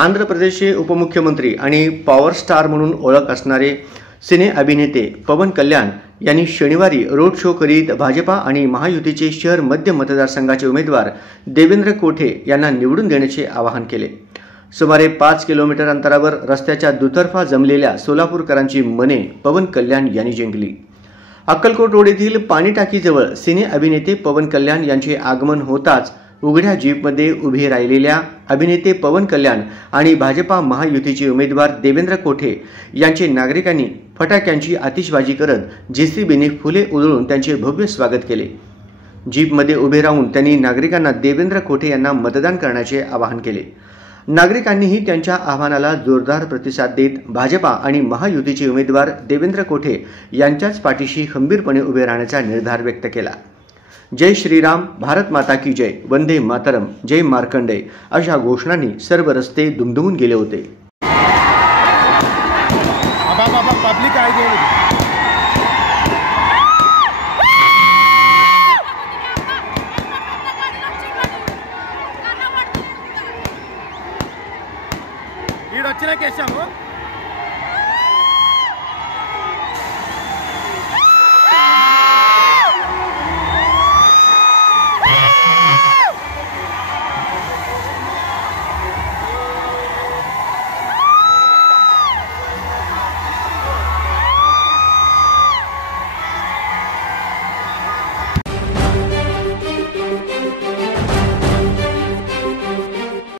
आंध्र प्रदेशचे उपमुख्यमंत्री आणि पॉवर स्टार म्हणून ओळख असणारे सिने अभिनेते पवन कल्याण यांनी शनिवारी रोड शो करीत भाजपा आणि महायुतीचे शहर मध्य मतदारसंघाचे उमेदवार देवेंद्र कोठे यांना निवडून देण्याचे आवाहन केले। सुमारे 5 किलोमीटर अंतरावर रस्त्याच्या दुतर्फा जमलेल्या सोलापूरकरांची मने पवन कल्याण यांनी जिंकली। अक्कलकोट रोड येथील पाणी टाकीजवळ सिने अभिनेते पवन कल्याण यांचे आगमन होताच उघड्या जीपमध्ये उभे राहिलेल्या अभिनेते पवन कल्याण आणि भाजपा महायुतीचे उमेदवार देवेंद्र कोठे यांचे नागरिकांनी फटाक्यांची आतिषबाजी करत जेसीबीने फुले उधळून त्यांचे भव्य स्वागत केले। जीपमध्ये उभे राहून त्यांनी नागरिकांना देवेंद्र कोठे यांना मतदान करण्याचे आवाहन केले। नागरिकांनीही त्यांच्या आवाहनाला जोरदार प्रतिसाद देत भाजपा आणि महायुतीचे उमेदवार देवेंद्र कोठे यांच्याच पाठीशी खंबीरपणे उभे राहण्याचा निर्धार व्यक्त केला। जय श्रीराम, भारत माता की जय, वंदे मातरम, जय मार्कंडेय अशा घोषणांनी सर्व रस्ते दुमदुमून गेले होते।